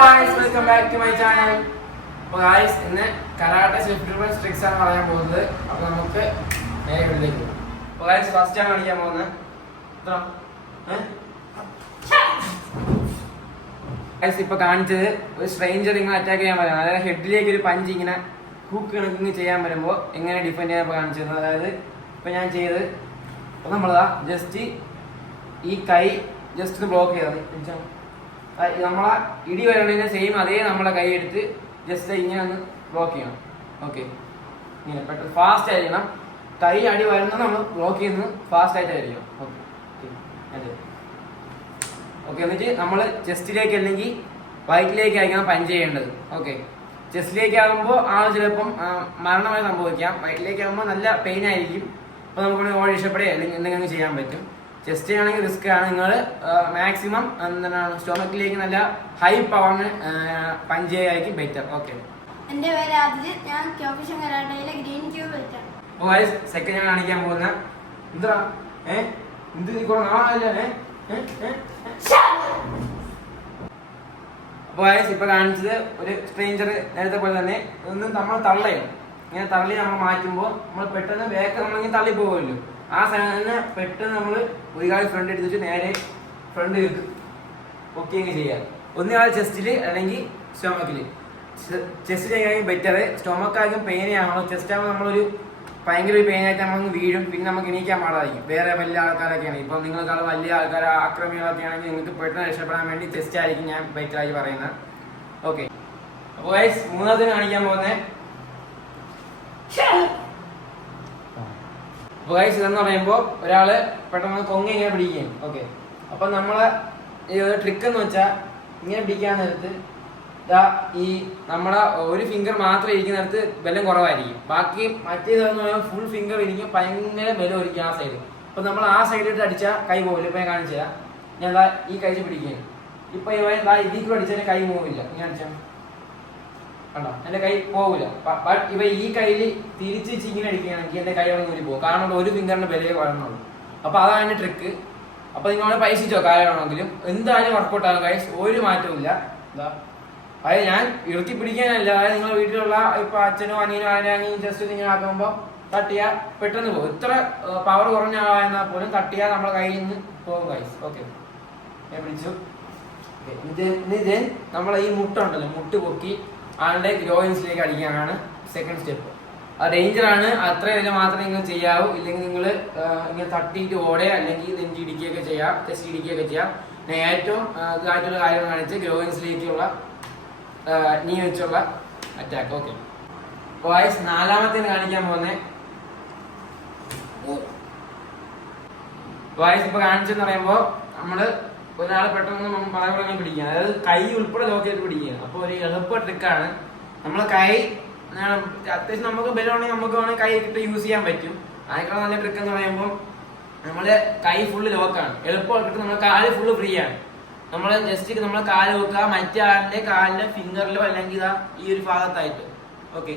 guys, welcome back to my channel. അപ്പോൾ guys, ഇന്ന് karate self defence tricks ആണ് പറയാൻ പോകുന്നത്. അപ്പോൾ നമുക്ക് നേരെ വീട്ടിലേക്ക് പോകാം. അപ്പോൾ guys, ഫസ്റ്റ് ആണ് കാണിക്കാൻ പോകുന്നത്. guys, ഇപ്പോൾ കാണിച്ചത് ഒരു സ്ട്രേഞ്ചർ ഇങ്ങനെ അറ്റാക്ക് ചെയ്യാൻ പറയുന്നത്. അതായത് ഹെഡിലേക്ക് ഒരു പഞ്ച് ഇങ്ങനെ ഹൂക്ക് കണക്കിങ് ചെയ്യാൻ വരുമ്പോൾ എങ്ങനെ ഡിഫെൻഡ് ചെയ്യാൻ കാണിച്ചത്. അതായത് ഇപ്പോൾ ഞാൻ ചെയ്ത് അപ്പോൾ നമ്മളതാ ജസ്റ്റ് ഈ കൈ ജസ്റ്റ് ഒന്ന് ബ്ലോക്ക് ചെയ്താൽ നമ്മളെ ഇടി വരേണ്ടതിന് സെയിം അതേ നമ്മളെ കൈ എടുത്ത് ജസ്റ്റ് ഇങ്ങനെ ഒന്ന് ബ്ലോക്ക് ചെയ്യണം. ഓക്കെ, ഇങ്ങനെ പെട്ടെന്ന് ഫാസ്റ്റ് ആയിരിക്കണം. കൈ അടി വരുന്നത് നമ്മൾ ബ്ലോക്ക് ചെയ്യുന്നത് ഫാസ്റ്റ് ആയിട്ടായിരിക്കണം. ഓക്കെ, എന്നിട്ട് നമ്മൾ ചെസ്റ്റിലേക്ക് അല്ലെങ്കിൽ വയറ്റിലേക്ക് ആയിരിക്കണം പഞ്ച് ചെയ്യേണ്ടത്. ഓക്കെ, ചെസ്റ്റിലേക്ക് ആകുമ്പോൾ ചിലപ്പം മരണമായി സംഭവിക്കാം. വയറ്റിലേക്ക് ആകുമ്പോൾ നല്ല പെയിൻ ആയിരിക്കും. അപ്പോൾ നമുക്ക് ഓടി ഇഷ്ടപ്പെടുക അല്ലെങ്കിൽ എന്തെങ്കിലും ചെയ്യാൻ പറ്റും. ചെസ്റ്റ് ആണെങ്കിൽ റിസ്ക് ആണ്. നിങ്ങൾ മാക്സിമം എന്താണ് സ്റ്റൊമക്കിലേക്ക് നല്ല ഹൈ പവറിന് പഞ്ച് ചെയ്യായിരിക്കും ബെറ്റർ. ഓക്കെ, എന്റെ പേര് ആദിൽ, ഞാൻ ക്യോകുഷിൻ കരാട്ടയിലെ ഗ്രീൻ ക്യൂബ് വെച്ചാണ്. സെക്കൻഡ് ഞാൻ കാണിക്കാൻ പോകുന്ന എന്താ എന്ത് കുറെ നാളല്ലേ. അപ്പോൾ ഇപ്പൊ കാണിച്ചത് ഒരു സ്ട്രേഞ്ചർ നേരത്തെ പോലെ തന്നെ ഒന്ന് നമ്മൾ തള്ളയും ഇങ്ങനെ തള്ളി നമ്മൾ മാറ്റുമ്പോൾ നമ്മൾ പെട്ടെന്ന് ബാക്ക് നമ്മളിങ്ങനെ തള്ളി പോകുമല്ലോ. ആ സാധനം പെട്ടെന്ന് നമ്മൾ ഒരു കാല് ഫ്രണ്ട് എടുത്തിട്ട് നേരെ ഫ്രണ്ട് പൊക്കിയൊക്കെ ചെയ്യാം. ഒന്നുകാൽ ചെസ്റ്റിൽ അല്ലെങ്കിൽ സ്റ്റൊമക്കിൽ. ചെസ്റ്റിലാണെങ്കിൽ ബെറ്റർ. സ്റ്റൊമക്കായിരിക്കും പെയിനാണോ, ചെസ്റ്റ് ആകുമ്പോൾ നമ്മളൊരു ഭയങ്കര ഒരു പെയിനായിട്ട് നമ്മളൊന്ന് വീഴും. പിന്നെ നമുക്ക് എണീക്കാൻ പാടായിരിക്കും. വേറെ വലിയ ആൾക്കാരൊക്കെയാണ്. ഇപ്പം നിങ്ങളെക്കാൾ വലിയ ആൾക്കാർ ആക്രമികളൊക്കെ ആണെങ്കിൽ നിങ്ങൾക്ക് പെട്ടെന്ന് രക്ഷപ്പെടാൻ വേണ്ടി ചെസ്റ്റ് ആയിരിക്കും ഞാൻ ബെറ്ററായി പറയുന്നത്. ഓക്കെ, അപ്പോൾ മൂന്നാമത്തിന് കാണിക്കാൻ പോകുന്നത് ഇതെന്ന് പറയുമ്പോൾ ഒരാള് പെട്ടെന്ന് കൊങ്ങ ഇങ്ങനെ പിടിക്കുകയും. ഓക്കെ, അപ്പൊ നമ്മളെ ഈ ഒരു ട്രിക്ക് എന്ന് വെച്ചാൽ ഇങ്ങനെ പിടിക്കാൻ നേരത്ത് ഈ നമ്മളെ ഒരു ഫിംഗർ മാത്രം ഇരിക്കുന്നിടത്ത് ബലം കുറവായിരിക്കും. ബാക്കി മറ്റേതെന്ന് പറയുമ്പോൾ ഫുൾ ഫിംഗർ ഇരിക്കും, ഭയങ്കര ബലം ഒരിക്കും ആ സൈഡ്. അപ്പൊ നമ്മൾ ആ സൈഡിലിട്ട് അടിച്ചാൽ കൈ പോകില്ല. ഇപ്പൊ ഞാൻ കാണിച്ചു തരാം. ഞാൻ ഈ കൈ പിടിക്കുകയാണ്. ഇപ്പൊ ഇതിൽ അടിച്ചാൽ കൈ പോവില്ല. ഇങ്ങനെ അടിച്ചാൽ കണ്ടോ, എന്റെ കൈ പോകില്ല. ബട്ട് ഇവ ഈ കയ്യിൽ തിരിച്ച് ഇങ്ങനെ അടിക്കുകയാണെങ്കിൽ എന്റെ കൈ അവിടെ ഊരി പോകും. കാരണം ഒരു ഫിംഗറിന്റെ ബലയെ വളരണുള്ളൂ. അപ്പൊ അതാണ് ട്രിക്ക്. അപ്പൊ നിങ്ങൾ പൈസോ കാര്യമാണെങ്കിലും എന്തായാലും വർക്കൗട്ട് ആകും ഗൈസ്. ഒരു മാറ്റവും ഇല്ല. അതായത് ഞാൻ ഇറുക്കി പിടിക്കാനല്ല. അതായത് നിങ്ങളുടെ വീട്ടിലുള്ള ഇപ്പൊ അച്ഛനോ അനിയനോ ആരെങ്കിലും ജസ്റ്റ് ഇങ്ങനെ ആക്കുമ്പോൾ തട്ടിയാ പെട്ടെന്ന് പോകും. ഇത്ര പവർ കുറഞ്ഞ ആളായിരുന്നാൽ പോലും തട്ടിയാൽ നമ്മളെ കയ്യിൽ നിന്ന് പോകും ഗൈസ്. ഓക്കെ, ഞാൻ പിടിച്ചു. ഇത് നമ്മളെ ഈ മുട്ട ഉണ്ടല്ലോ, മുട്ട് പൊക്കി ആളുടെ ഗ്രോയിൻസിലേക്ക് അടിക്കാനാണ് സെക്കൻഡ് സ്റ്റെപ്പ്. അത് ഡേഞ്ചറാണ്. അത്ര വരെ മാത്രമേ നിങ്ങൾ ചെയ്യാവൂ. ഇല്ലെങ്കിൽ നിങ്ങൾ ഇങ്ങനെ തട്ടിയിട്ട് ഓടുക അല്ലെങ്കിൽ നെഞ്ചി ഇടിക്കുകയൊക്കെ ചെയ്യാം, ചെസ്റ്റ് ഇടിക്കുകയൊക്കെ ചെയ്യാം. ഏറ്റവും ഇതായിട്ടുള്ള കാര്യം കാണിച്ച് ഗ്രോയിൻസിലേക്കുള്ള നീ വെച്ചുള്ള അറ്റാക്ക്. ഓക്കെ, വോയിസ് നാലാമത്തേന് കാണിക്കാൻ പോകുന്നത് വോയിസ് ഇപ്പൊ കാണിച്ചെന്ന് പറയുമ്പോൾ നമ്മള് ഒരാളെ പെട്ടെന്ന് പലവടങ്ങൾ പിടിക്കുക. അതായത് കൈ ഉൾപ്പെടെ ലോക്ക് ചെയ്ത് പിടിക്കുക. അപ്പൊ ഒരു എളുപ്പ ട്രിക്കാണ്. നമ്മളെ കൈ അത്യാവശ്യം നമുക്ക് ബലമാണെങ്കിൽ നമുക്ക് വേണമെങ്കിൽ കൈ ഇട്ട് യൂസ് ചെയ്യാൻ പറ്റും. അതിനേക്കാൾ നല്ല ട്രിക്ക് എന്ന് പറയുമ്പോൾ നമ്മള് കൈ ഫുള്ള് ലോക്കാണ്. എളുപ്പമായിട്ട് നമ്മുടെ കാല് ഫുള്ള് ഫ്രീ ആണ്. നമ്മള് ജസ്റ്റ് നമ്മളെ കാല് വെക്കുക, മറ്റേ ആളിന്റെ കാലിന്റെ ഫിംഗറിലോ അല്ലെങ്കിൽ ഈ ഒരു ഭാഗത്തായിട്ട്, ഓക്കെ,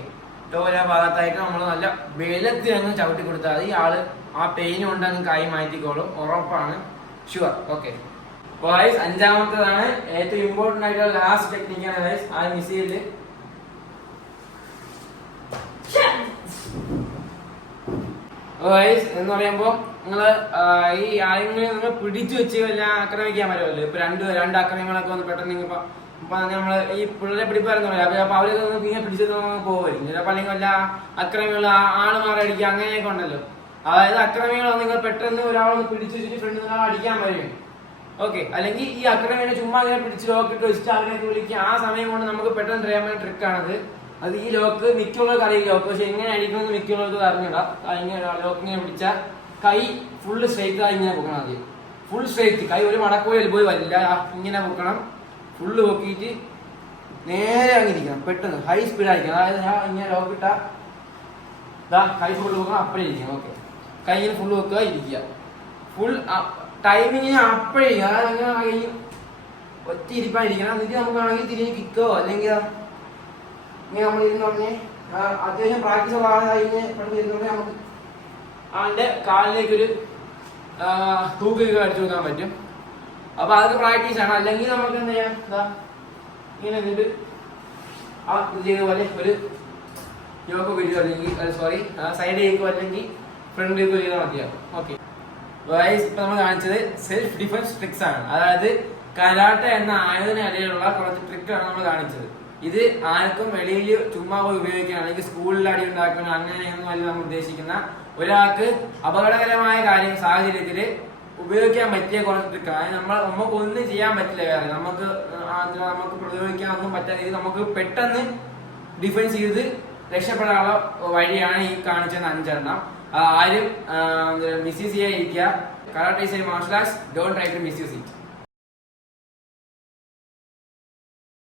ടോല ഭാഗത്തായിട്ട് നമ്മൾ നല്ല ബലത്തിൽ അങ്ങ് ചവിട്ടി കൊടുത്താൽ ഈ ആള് ആ പെയിൻ കൊണ്ടങ്ങ് കൈ മാറ്റിക്കോളും. ഉറപ്പാണ്, ഷുവർ. ഓക്കെ, ഗൈസ് അഞ്ചാമത്തേതാണ് ഏറ്റവും ഇമ്പോർട്ടന്റ് ആയിട്ടുള്ള ലാസ്റ്റ് ടെക്നിക്കാണ് ഗൈസ്. ആ മിസൈല് ഗൈസ് എന്ന് പറയുമ്പോൾ നിങ്ങള് ഈ ആളുകളെ നിങ്ങൾ പിടിച്ചു വെച്ച് എല്ലാം ആക്രമിക്കാൻ പറ്റുമല്ലോ. ഇപ്പൊ രണ്ട് ആക്രമണങ്ങളൊക്കെ വന്ന് പെട്ടെന്ന് ഇപ്പൊ നമ്മള് ഈ പിള്ളേരെ പിടിപ്പാരെന്ന് പറയാം. അപ്പൊ അവരൊക്കെ ഇങ്ങനെ പിടിച്ചത് പോകുമായിരിക്കും. ചിലപ്പോൾ അല്ലെങ്കിൽ വല്ല അക്രമികൾ ആള് മാറി അടിക്കുക അങ്ങനെയൊക്കെ ഉണ്ടല്ലോ. അതായത് അക്രമികൾ നിങ്ങൾ പെട്ടെന്ന് ഒരാളൊന്ന് പിടിച്ചു വെച്ചിട്ട് ഫ്രണ്ട് ഒരാൾ അടിക്കാൻ വരും. ഓക്കെ, അല്ലെങ്കിൽ ഈ അക്രമിനെ ചുമ്മാ ഇങ്ങനെ പിടിച്ച് ലോക്കിട്ട് വെച്ചിട്ട് അവരെയൊക്കെ വിളിക്കുക. ആ സമയം കൊണ്ട് നമുക്ക് പെട്ടെന്ന് അറിയാൻ പറ്റുന്ന ട്രിക്കാണത്. അത് ഈ ലോക്ക് മിക്കുള്ളവർക്ക് അറിയില്ല. പക്ഷെ എങ്ങനെ അടിക്കണമെന്ന് മിക്കുള്ളവർക്ക് അറിഞ്ഞിടാം. ഇങ്ങനെ ലോക്ക് ഇങ്ങനെ പിടിച്ചാൽ കൈ ഫുള്ള് സ്ട്രൈറ്റ് ആയി ഇങ്ങനെ പൊക്കണം. ആദ്യം ഫുൾ സ്ട്രൈറ്റ് കൈ ഒരു മടക്കോ എൽബോയോ വരില്ല. ഇങ്ങനെ പൊക്കണം. ഫുള്ള് പൊക്കിയിട്ട് നേരെ അങ്ങിരിക്കണം. പെട്ടെന്ന് ഹൈ സ്പീഡ് ആയിരിക്കണം. അതായത് ഞാൻ ഇങ്ങനെ ലോക്കിട്ട കൈ ഫുള്ള് വെക്കണം, അപ്പഴേ ഇരിക്കണം. ഓക്കെ, കൈ ഇങ്ങനെ ഫുള്ള് വെക്കുക, ഇരിക്കുക. ഫുൾ ടൈമിങ്ങിന് അപ്പഴേ അതായത് അങ്ങനെ കൈ ഒറ്റ ഇരിപ്പായിരിക്കണം. എന്നിട്ട് നമുക്ക് വേണമെങ്കിൽ തിരിഞ്ഞ് കിക്കോ അല്ലെങ്കിൽ ഇങ്ങനെ നമ്മൾ ഇരുന്ന് പറഞ്ഞ് അത്യാവശ്യം പ്രാക്ടീസ് ഉള്ള ആളായി പെട്ടെന്ന് നമുക്ക് അവന്റെ കാലിലേക്കൊരു തൂക്കൊക്കെ അടിച്ചു കൊടുക്കാൻ പറ്റും. അപ്പൊ അതൊക്കെ പ്രാക്ടീസ് ആണ്. അല്ലെങ്കിൽ നമുക്ക് എന്താ ചെയ്യാം, ഇങ്ങനെ എന്നിട്ട് ആ ഇത് ചെയ്ത പോലെ ഒരു യോഗ വീഡിയോ അല്ലെങ്കിൽ സോറി സൈഡ് കേൾക്കും അല്ലെങ്കിൽ ഫ്രണ്ട് കേൾക്കും ചെയ്താൽ മതിയാവും. ഓക്കെ ഇപ്പൊ നമ്മൾ കാണിച്ചത് സെൽഫ് ഡിഫൻസ് ട്രിക്സ് ആണ്. അതായത് കരാട്ടെ എന്ന ആയുധനകലയിലുള്ള കുറച്ച് ട്രിക്കാണ് നമ്മൾ കാണിച്ചത്. ഇത് ആർക്കും വെളിയിൽ ചുമ്മാ പോയി ഉപയോഗിക്കണം അല്ലെങ്കിൽ സ്കൂളിൽ അടി ഉണ്ടാക്കണം അങ്ങനെയൊന്നും അല്ല നമ്മൾ ഉദ്ദേശിക്കുന്ന. ഒരാൾക്ക് അപകടകരമായ കാര്യം സാഹചര്യത്തിൽ ഉപയോഗിക്കാൻ പറ്റിയ കുറച്ച് ട്രിക്കാണ്. നമുക്കൊന്നും ചെയ്യാൻ പറ്റില്ല വേറെ, നമുക്ക് പ്രതിരോധിക്കാനൊന്നും പറ്റാതെ നമുക്ക് പെട്ടെന്ന് ഡിഫൻസ് ചെയ്ത് രക്ഷപ്പെടാനുള്ള വഴിയാണ് ഈ കാണിച്ചത് 5 എണ്ണം. ആരും മിസ്യൂസ് ചെയ്യാതിരിക്കുക. Karate is a martial arts, don't try to misuse it.